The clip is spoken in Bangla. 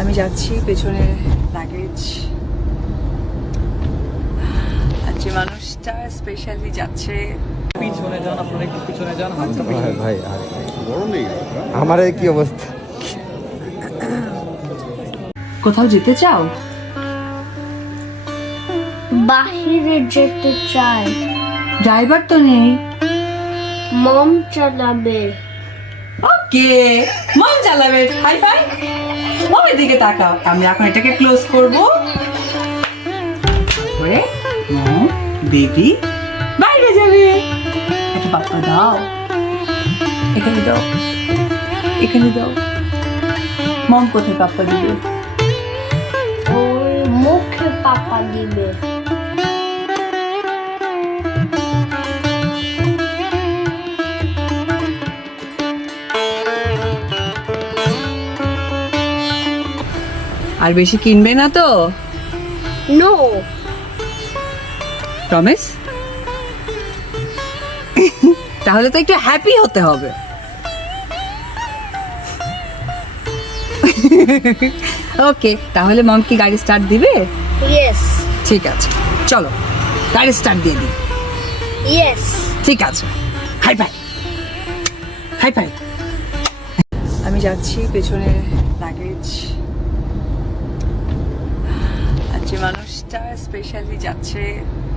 আমি যাচ্ছি পেছনে লাগেজ আর যে মানুষটা স্পেশালি যাচ্ছে। পিছনে যান আপনারা একটু পিছনে যান ভাই ভাই নেই আমার কি অবস্থা। কোথাও যেতে চাও? বাহিরে যেতে চাই। ড্রাইভার তো নেই। মম চালাবে। ওকে, মন চালাবে হাই ফাই মমের দিকে তাকাও, আমি এখন এটাকে ক্লোজ করব। তারপরে বেবি, বাইরে যাবে। একটা পাপ্পা দাও। এখানে দাও। এখানে দাও। মম কোথায় পাপ্পা দিবে? ওই মুখে পাপা দিবে। আর বেশি কিনবে না তো? নো প্রমিস তাহলে তো একটু হ্যাপি হতে হবে। ওকে তাহলে মম কি গাড়ি স্টার্ট দিবে? ইয়েস ঠিক আছে। চলো গাড়ি স্টার্ট দিয়ে দিই। ইয়েস ঠিক আছে। হাই ফাই হাই ফাই আমি যাচ্ছি পেছনে লাগেজ আর যে মানুষটা স্পেশালি যাচ্ছে